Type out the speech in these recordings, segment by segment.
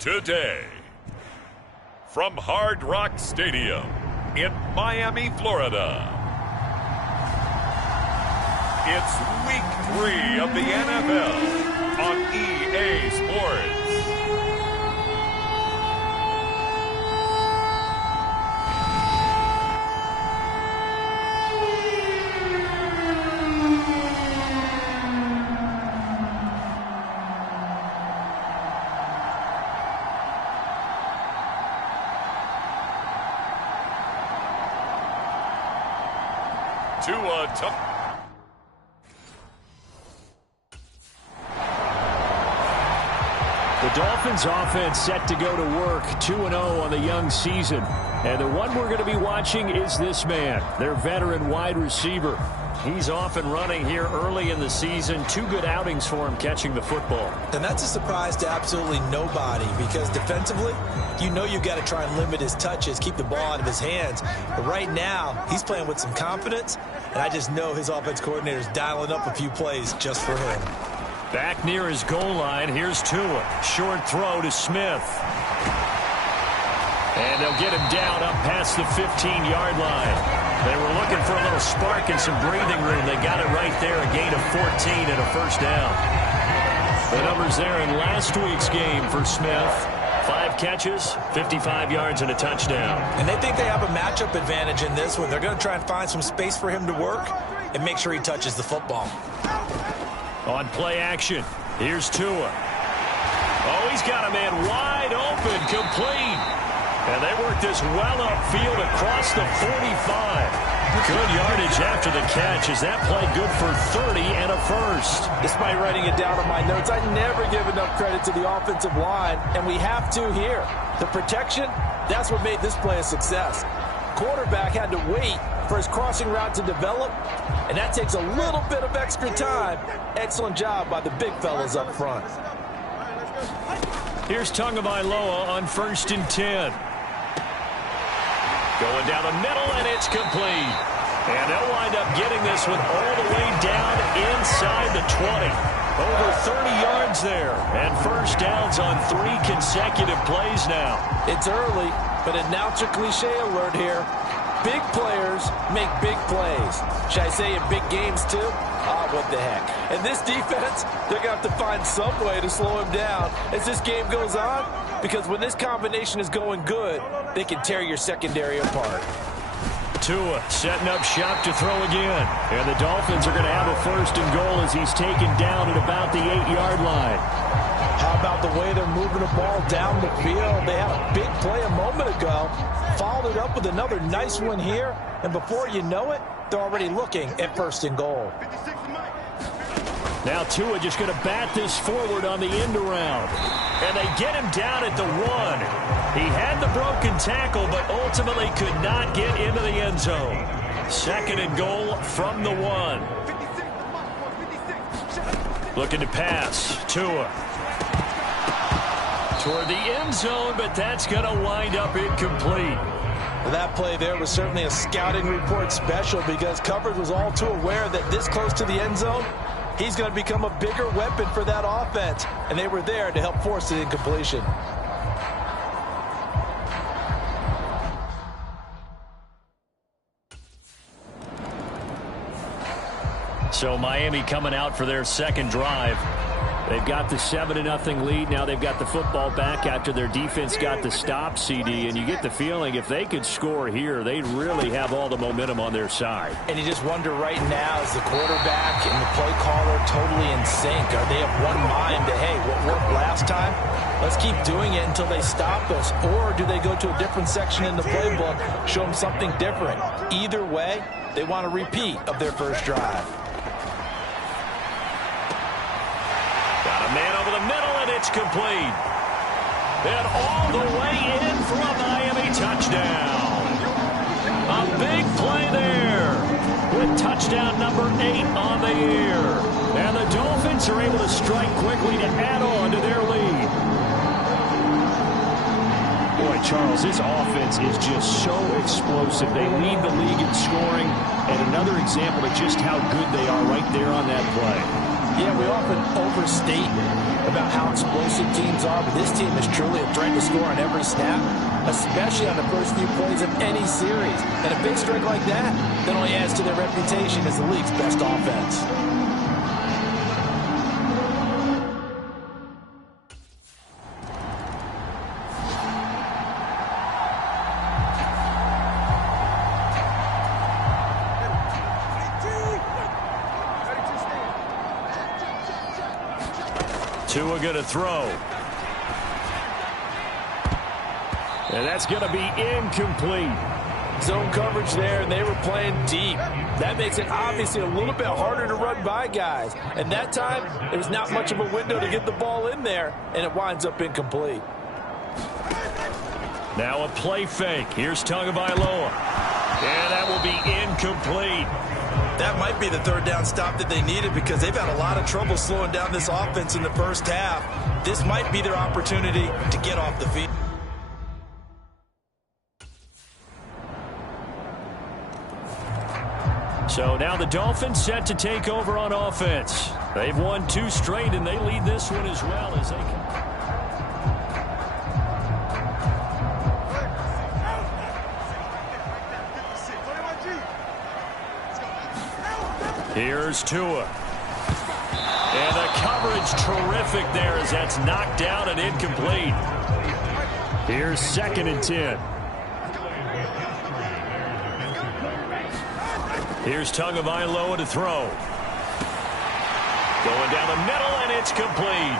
Today, from Hard Rock Stadium in Miami, Florida, it's Week 3 of the NFL on EA Sports. The Dolphins offense set to go to work 2-0 on the young season. And the one we're going to be watching is this man, their veteran wide receiver. He's off and running here early in the season. 2 good outings for him catching the football. And that's a surprise to absolutely nobody because defensively, you know you've got to try and limit his touches, keep the ball out of his hands. But right now, he's playing with some confidence, and I just know his offense coordinator is dialing up a few plays just for him. Back near his goal line, here's Tua. Short throw to Smith. And they'll get him down up past the 15-yard line. They were looking for a little spark and some breathing room. They got it right there, a gain of 14 and a first down. The numbers there in last week's game for Smith. 5 catches, 55 yards, and a touchdown. And they think they have a matchup advantage in this one. They're going to try and find some space for him to work and make sure he touches the football. On play action, here's Tua. Oh, he's got a man wide open, complete. And they work this well upfield across the 45. Good yardage after the catch. Is that play good for 30 and a first? Despite writing it down on my notes, I never give enough credit to the offensive line, and we have to here. The protection, that's what made this play a success. Quarterback had to wait for his crossing route to develop, and that takes a little bit of extra time. Excellent job by the big fellas up front. Here's Tagovailoa on 1st and 10. Going down the middle, and it's complete. And they'll wind up getting this one all the way down inside the 20. Over 30 yards there, and first downs on 3 consecutive plays now. It's early, but announcer cliche alert here. Big players make big plays. Should I say in big games too? What the heck. And this defense, they're going to have to find some way to slow him down as this game goes on, because when this combination is going good, they can tear your secondary apart. Tua setting up shop to throw again. And the Dolphins are going to have a 1st and goal as he's taken down at about the 8-yard line. How about the way they're moving the ball down the field? They had a big play a moment ago, followed it up with another nice one here, and before you know it, they're already looking at 1st and goal. Now Tua just going to bat this forward on the end around. And they get him down at the 1. He had the broken tackle, but ultimately could not get into the end zone. 2nd and goal from the 1. Looking to pass. Tua. Toward the end zone, but that's going to wind up incomplete. That play there was certainly a scouting report special because coverage was all too aware that this close to the end zone, he's going to become a bigger weapon for that offense, and they were there to help force the incompletion. So Miami coming out for their 2nd drive. They've got the 7-0 lead. Now they've got the football back after their defense got the stop, CD. And you get the feeling if they could score here, they'd really have all the momentum on their side. And you just wonder right now, is the quarterback and the play caller totally in sync? Are they of one mind that, hey, what worked last time, let's keep doing it until they stop us? Or do they go to a different section in the playbook, show them something different? Either way, they want a repeat of their first drive. Man over the middle, and it's complete. And all the way in for a Miami touchdown. A big play there with touchdown number 8 on the year. And the Dolphins are able to strike quickly to add on to their lead. Boy, Charles, this offense is just so explosive. They lead the league in scoring, and another example of just how good they are right there on that play. Yeah, we often overstate about how explosive teams are, but this team is truly a threat to score on every snap, especially on the first few plays of any series. And a big strike like that only adds to their reputation as the league's best offense. Tua going to throw. And that's going to be incomplete. Zone coverage there, and they were playing deep. That makes it obviously a little bit harder to run by guys. And that time, there was not much of a window to get the ball in there, and it winds up incomplete. Now a play fake. Here's Tagovailoa. And that will be incomplete. That might be the third down stop that they needed because they've had a lot of trouble slowing down this offense in the first half. This might be their opportunity to get off the field. So now the Dolphins set to take over on offense. They've won 2 straight, and they lead this one as well as they can. Here's Tua. And the coverage terrific there as that's knocked down and incomplete. Here's 2nd and 10. Here's Tagovailoa to throw. Going down the middle, and it's complete.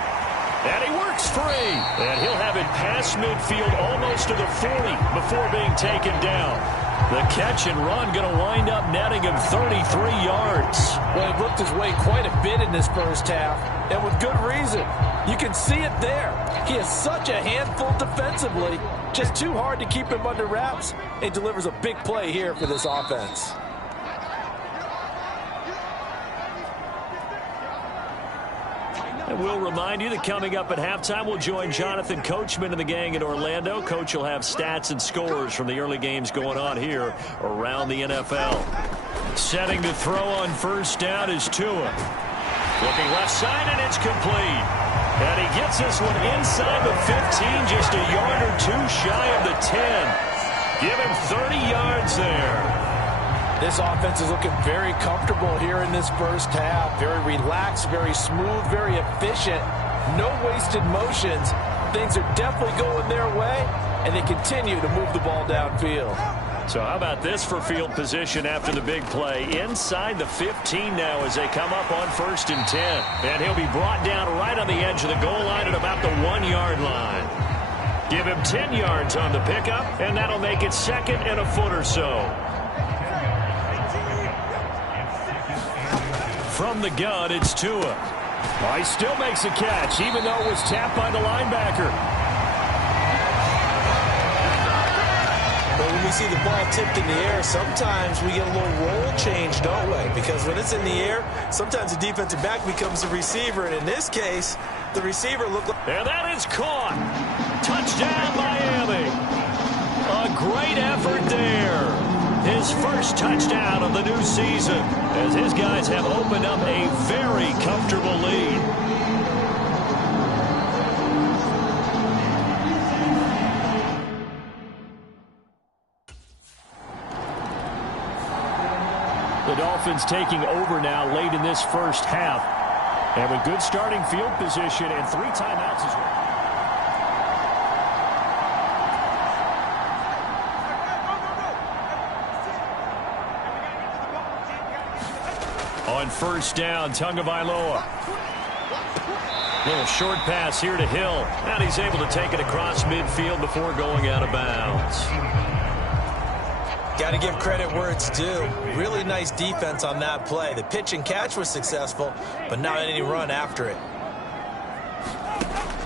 And he works free. And he'll have it past midfield almost to the 40 before being taken down. The catch and run going to wind up netting him 33 yards. Well, he worked his way quite a bit in this first half, and with good reason. You can see it there. He is such a handful defensively. Just too hard to keep him under wraps. He delivers a big play here for this offense. And we'll remind you that coming up at halftime, we'll join Jonathan Coachman and the gang in Orlando. Coach will have stats and scores from the early games going on here around the NFL. Setting to throw on first down is Tua. Looking left side, and it's complete. And he gets this one inside the 15, just a yard or 2 shy of the 10. Give him 30 yards there. This offense is looking very comfortable here in this first half. Very relaxed, very smooth, very efficient. No wasted motions. Things are definitely going their way, and they continue to move the ball downfield. So how about this for field position after the big play? Inside the 15 now as they come up on 1st and 10. And he'll be brought down right on the edge of the goal line at about the 1-yard line. Give him 10 yards on the pickup, and that'll make it 2nd and a foot or so. From the gun, it's Tua. Oh, he still makes a catch, even though it was tapped by the linebacker. But when we see the ball tipped in the air, sometimes we get a little roll change, don't we? Because when it's in the air, sometimes the defensive back becomes the receiver. And in this case, the receiver looked like... And that is caught. Touchdown, Miami. A great effort there. His first touchdown of the new season as his guys have opened up a very comfortable lead. The Dolphins taking over now late in this first half. And with good starting field position and 3 timeouts as well. On first down, Tagovailoa. Little short pass here to Hill. And he's able to take it across midfield before going out of bounds. Got to give credit where it's due. Really nice defense on that play. The pitch and catch was successful, but not any run after it.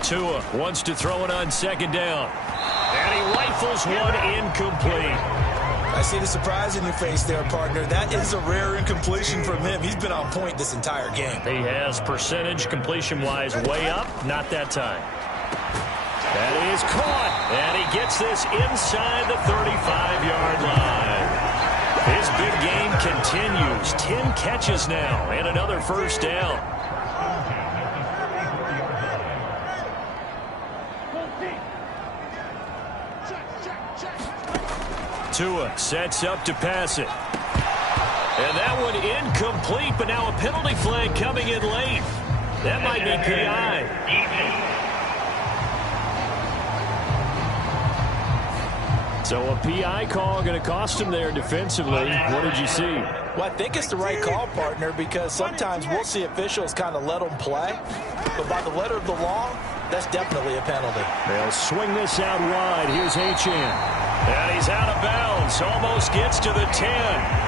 Tua wants to throw it on 2nd down. And he rifles one incomplete. I see the surprise in your face there, partner. That is a rare incompletion from him. He's been on point this entire game. He has percentage completion-wise way up. Not that time. That is caught. And he gets this inside the 35-yard line. His big game continues. 10 catches now and another first down. Tua sets up to pass it. And that one incomplete, but now a penalty flag coming in late. That might be PI. So a PI call going to cost him there defensively. What did you see? Well, I think it's the right call, partner, because sometimes we'll see officials kind of let them play. But by the letter of the law, that's definitely a penalty. They'll swing this out wide. Here's H.N. And he's out of bounds. Almost gets to the 10.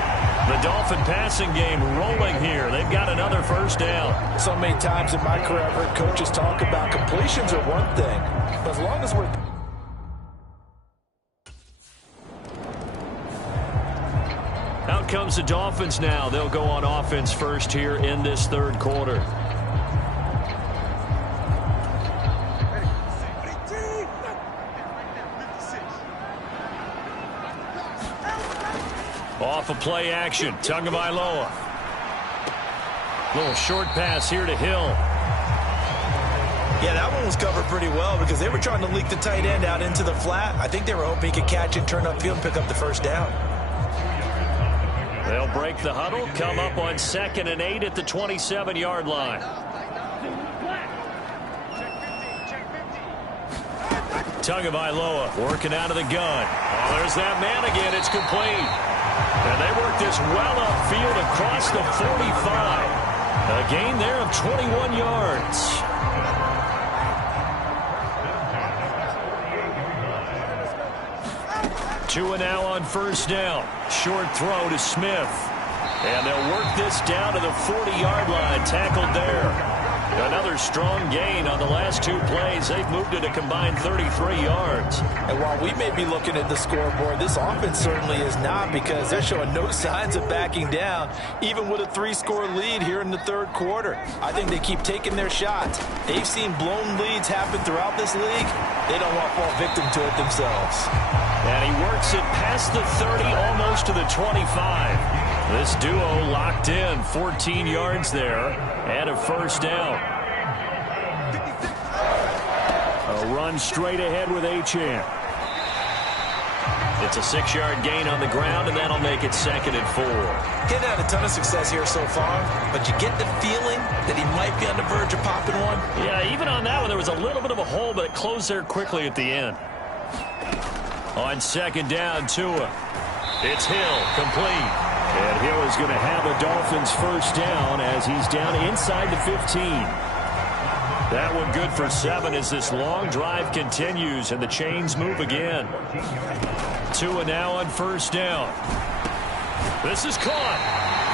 The Dolphin passing game rolling here. They've got another first down. So many times in my career, I've heard coaches talk about completions are one thing. But as long as we're... Out comes the Dolphins now. They'll go on offense first here in this third quarter. Off of play action. Tagovailoa. Little short pass here to Hill. Yeah, that one was covered pretty well because they were trying to leak the tight end out into the flat. I think they were hoping he could catch and turn upfield and pick up the first down. They'll break the huddle, come up on 2nd and 8 at the 27-yard line. Tagovailoa working out of the gun. Oh, there's that man again. It's complete. And they work this well upfield across the 45. A gain there of 21 yards. Tua now on first down. Short throw to Smith. And they'll work this down to the 40-yard line. Tackled there. Another strong gain on the last two plays. They've moved it a combined 33 yards. And while we may be looking at the scoreboard, this offense certainly is not, because they're showing no signs of backing down, even with a 3-score lead here in the third quarter. I think they keep taking their shots. They've seen blown leads happen throughout this league. They don't want to fall victim to it themselves. And he works it past the 30, almost to the 25. This duo locked in, 14 yards there, and a first down. A run straight ahead with H.N. It's a 6-yard gain on the ground, and that'll make it 2nd and 4. He's had a ton of success here so far, but you get the feeling that he might be on the verge of popping one. Yeah, even on that one, there was a little bit of a hole, but it closed there quickly at the end. On 2nd down, Tua. It's Hill, complete. And Hill is going to have a Dolphins first down as he's down inside the 15. That one good for 7 as this long drive continues and the chains move again. Tua now on first down. This is caught.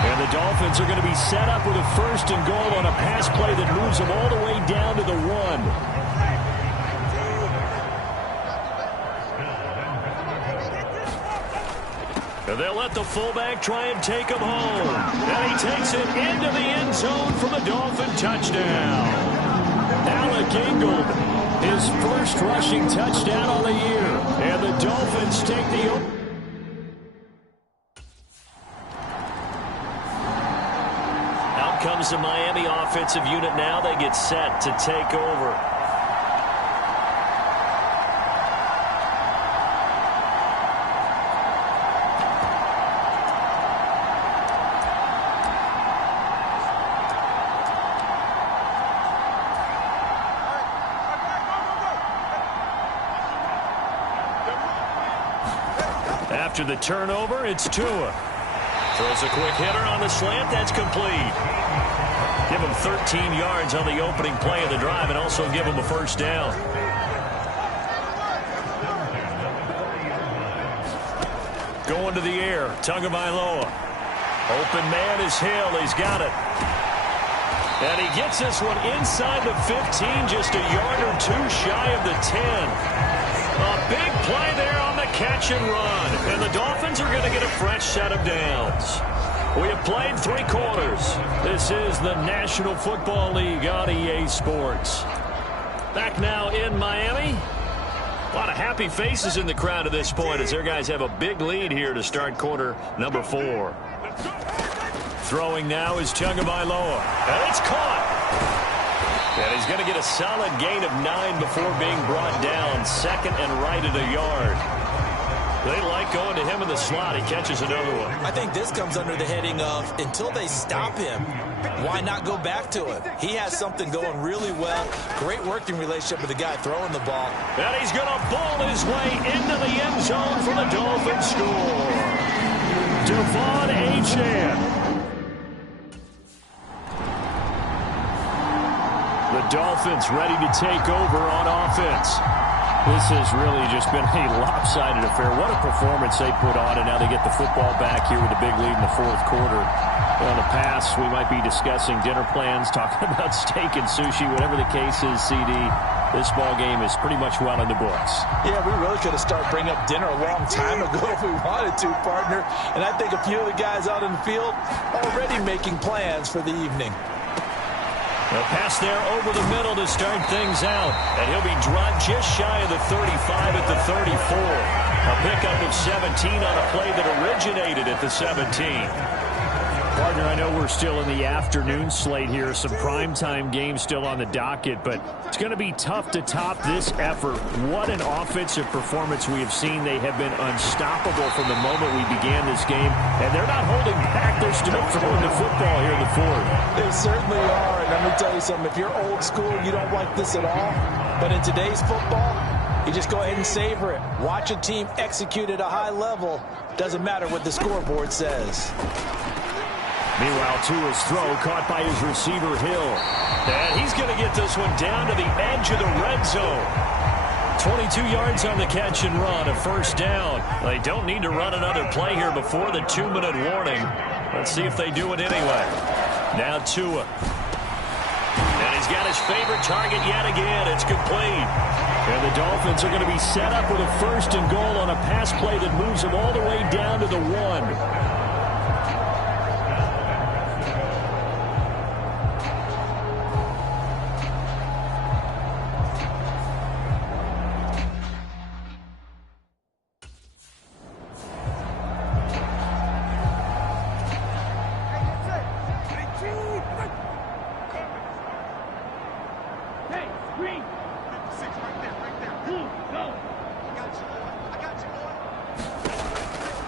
And the Dolphins are going to be set up with a 1st and goal on a pass play that moves them all the way down to the 1. And they'll let the fullback try and take him home. And he takes it into the end zone for the Dolphin touchdown. Alec Ingold, his first rushing touchdown on the year. And the Dolphins take the... Out comes the Miami offensive unit now. They get set to take over. After the turnover, it's Tua. Throws a quick hitter on the slant. That's complete. Give him 13 yards on the opening play of the drive and also give him a first down. Going to the air. Tagovailoa. Open man is Hill. He's got it. And he gets this one inside the 15, just a yard or two shy of the 10. A big play there on the catch and run. And the Dolphins are going to get a fresh set of downs. We have played 3 quarters. This is the National Football League on EA Sports. Back now in Miami. A lot of happy faces in the crowd at this point as their guys have a big lead here to start quarter number 4. Throwing now is Tagovailoa. And it's caught. And he's going to get a solid gain of 9 before being brought down. Second and right at a yard. They like going to him in the slot. He catches another one. I think this comes under the heading of until they stop him, why not go back to him? He has something going really well. Great working relationship with the guy throwing the ball. And he's going to ball his way into the end zone for the Dolphins score. Devon Achane. The Dolphins ready to take over on offense. This has really just been a lopsided affair. What a performance they put on, and now they get the football back here with a big lead in the fourth quarter. In the past, we might be discussing dinner plans, talking about steak and sushi, whatever the case is, CD. This ball game is pretty much well in the books. Yeah, we really could have started bringing up dinner a long time ago if we wanted to, partner. And I think a few of the guys out in the field already making plans for the evening. A pass there over the middle to start things out. And he'll be dropped just shy of the 35 at the 34. A pickup of 17 on a play that originated at the 17. Partner, I know we're still in the afternoon slate here. Some primetime games still on the docket, but it's going to be tough to top this effort. What an offensive performance we have seen. They have been unstoppable from the moment we began this game, and they're not holding back. They're still throwing the football here in the fourth. They certainly are, and let me tell you something. If you're old school, you don't like this at all, but in today's football, you just go ahead and savor it. Watch a team execute at a high level. Doesn't matter what the scoreboard says. Meanwhile, Tua's throw caught by his receiver, Hill. And he's going to get this one down to the edge of the red zone. 22 yards on the catch and run, a first down. They don't need to run another play here before the 2-minute warning. Let's see if they do it anyway. Now Tua. And he's got his favorite target yet again. It's complete. And the Dolphins are going to be set up with a first and goal on a pass play that moves them all the way down to the 1.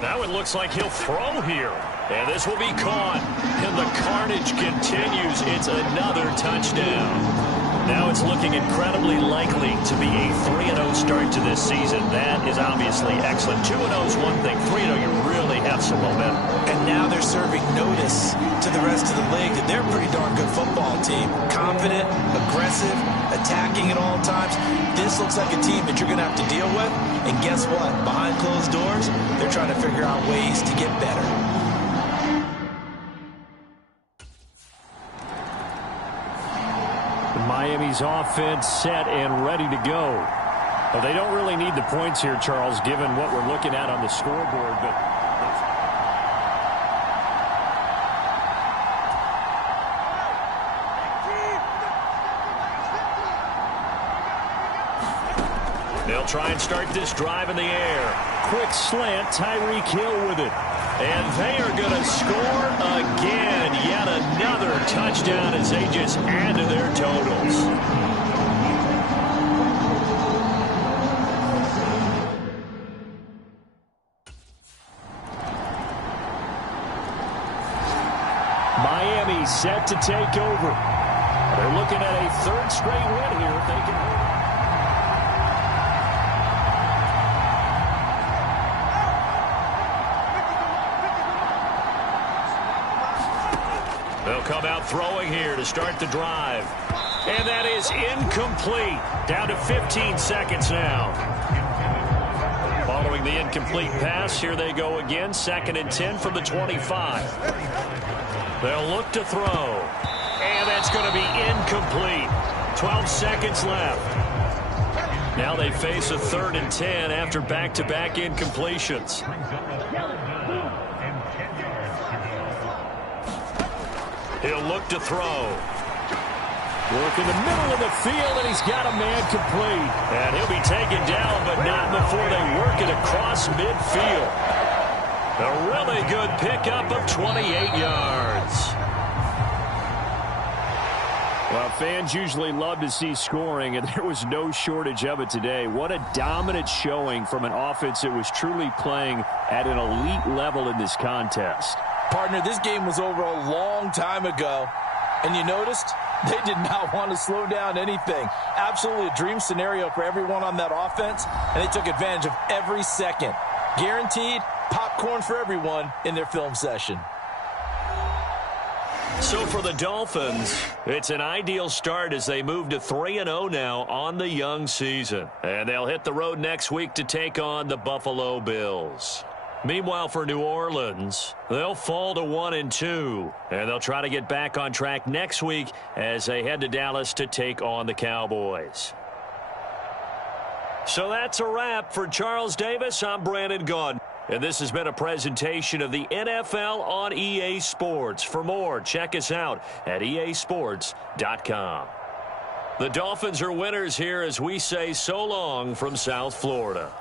Now it looks like he'll throw here. And this will be caught. And the carnage continues. It's another touchdown. Now it's looking incredibly likely to be a 3-0 start to this season. That is obviously excellent. 2-0 is one thing. 3-0, you really have some momentum. And now they're serving notice to the rest of the league that they're a pretty darn good football team. Confident, aggressive, attacking at all times. This looks like a team that you're going to have to deal with. And guess what? Behind closed doors, they're trying to figure out ways to get better. Miami's offense set and ready to go. Well, they don't really need the points here, Charles, given what we're looking at on the scoreboard. But they'll try and start this drive in the air. Quick slant, Tyreek Hill with it. And they are going to score again. Yet another touchdown as they just add to their totals. Miami set to take over. They're looking at a third straight win here if they can hold it. They'll come out throwing here to start the drive. And that is incomplete. Down to 15 seconds now. Following the incomplete pass, here they go again. 2nd and 10 from the 25. They'll look to throw. And that's going to be incomplete. 12 seconds left. Now they face a 3rd and 10 after back-to-back incompletions. He'll look to throw. Work in the middle of the field, and he's got a man complete. And he'll be taken down, but not before they work it across midfield. A really good pickup of 28 yards. Well, fans usually love to see scoring, and there was no shortage of it today. What a dominant showing from an offense that was truly playing at an elite level in this contest. Partner, this game was over a long time ago, and you noticed they did not want to slow down anything. Absolutely a dream scenario for everyone on that offense, and they took advantage of every second. Guaranteed popcorn for everyone in their film session. So for the Dolphins, it's an ideal start as they move to 3-0 now on the young season. And they'll hit the road next week to take on the Buffalo Bills. Meanwhile, for New Orleans, they'll fall to 1-2, and they'll try to get back on track next week as they head to Dallas to take on the Cowboys. So that's a wrap. For Charles Davis, I'm Brandon Gaudin, and this has been a presentation of the NFL on EA Sports. For more, check us out at easports.com. The Dolphins are winners here as we say so long from South Florida.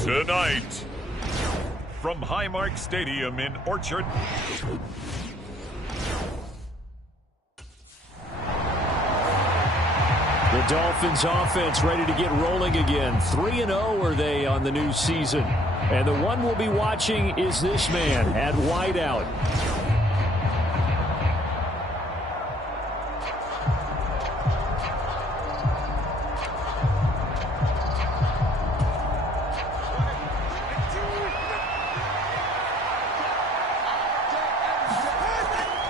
Tonight, from Highmark Stadium in Orchard, the Dolphins offense ready to get rolling again. 3-0 are they on the new season. And the one we'll be watching is this man at wideout.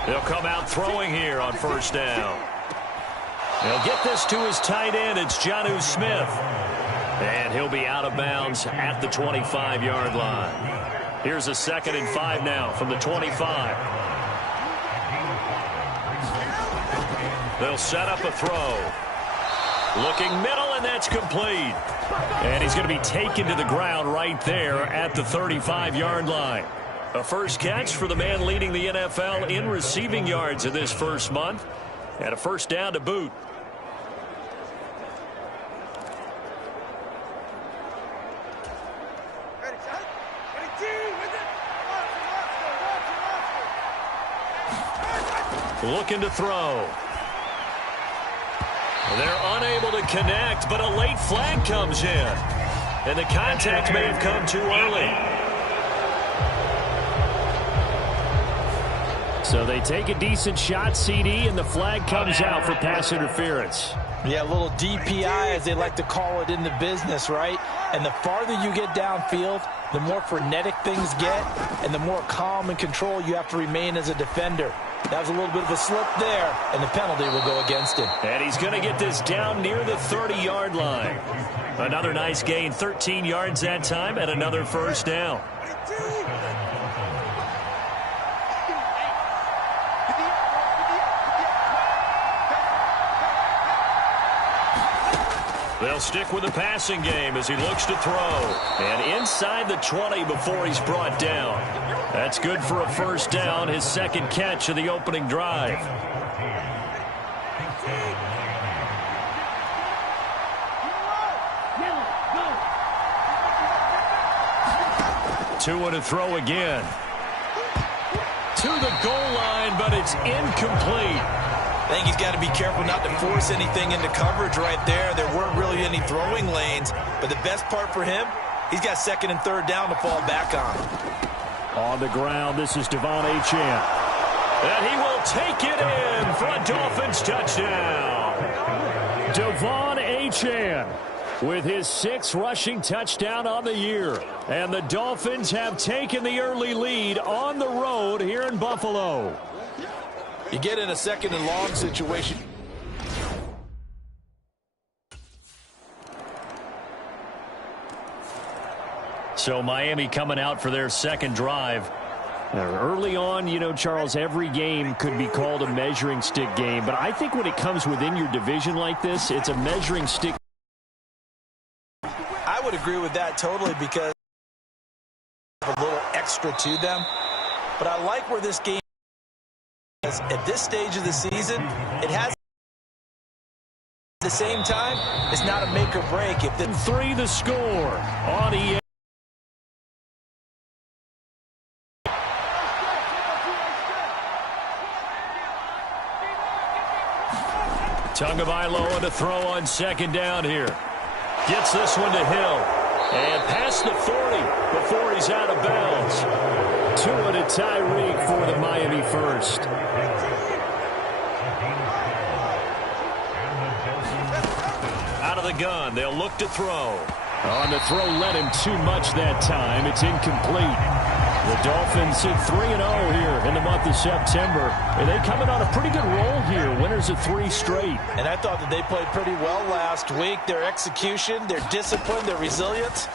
They'll come out throwing here on first down. He'll get this to his tight end. It's Jonnu Smith. And he'll be out of bounds at the 25-yard line. Here's a 2nd and 5 now from the 25. They'll set up a throw. Looking middle, and that's complete. And he's going to be taken to the ground right there at the 35-yard line. A first catch for the man leading the NFL in receiving yards in this first month. And a first down to boot. Looking to throw. They're unable to connect, but a late flag comes in. And the contact may have come too early. So they take a decent shot, CD, and the flag comes out for pass interference. Yeah, a little DPI, as they like to call it in the business, right? And the farther you get downfield, the more frenetic things get, and the more calm and control you have to remain as a defender. That was a little bit of a slip there, and the penalty will go against him. And he's going to get this down near the 30-yard line. Another nice gain, 13 yards that time, and another first down. They'll stick with the passing game as he looks to throw. And inside the 20 before he's brought down. That's good for a first down, his second catch of the opening drive. Two to throw again. To the goal line, but it's incomplete. I think he's got to be careful not to force anything into coverage right there. There weren't really any throwing lanes, but the best part for him, he's got 2nd and 3rd down to fall back on. On the ground, this is Devon Achane. And he will take it in for a Dolphins touchdown. Devon Achane with his 6th rushing touchdown on the year. And the Dolphins have taken the early lead on the road here in Buffalo. You get in a 2nd and long situation. So Miami coming out for their second drive. Early on, you know, Charles, every game could be called a measuring stick game. But I think when it comes within your division like this, it's a measuring stick. I would agree with that totally because a little extra to them. But I like where this game is at this stage of the season. It has at the same time, it's not a make or break. If the 3 the score on EA. Tagovailoa to throw on 2nd down here. Gets this one to Hill. And past the 40 before he's out of bounds. Tua to Tyreek for the Miami first. Out of the gun, they'll look to throw. On the throw, led him too much that time. It's incomplete. The Dolphins sit 3-0 here in the month of September. And they coming on a pretty good roll here. Winners of 3 straight. And I thought that they played pretty well last week. Their execution, their discipline, their resilience,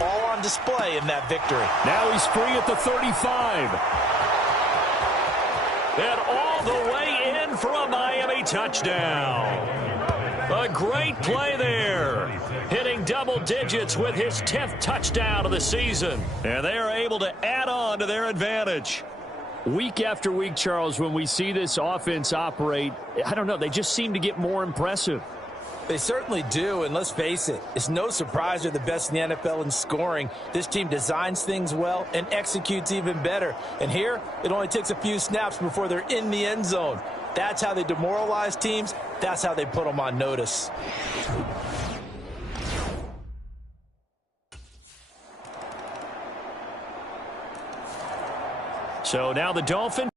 all on display in that victory. Now he's free at the 35. And all the way in for a Miami touchdown. A great play there. Hitting double digits with his 10th touchdown of the season. And they are able to add on to their advantage. Week after week, Charles, when we see this offense operate, I don't know, they just seem to get more impressive. They certainly do, and let's face it, it's no surprise they're the best in the NFL in scoring. This team designs things well and executes even better. And here, it only takes a few snaps before they're in the end zone. That's how they demoralize teams. That's how they put them on notice. So now the Dolphins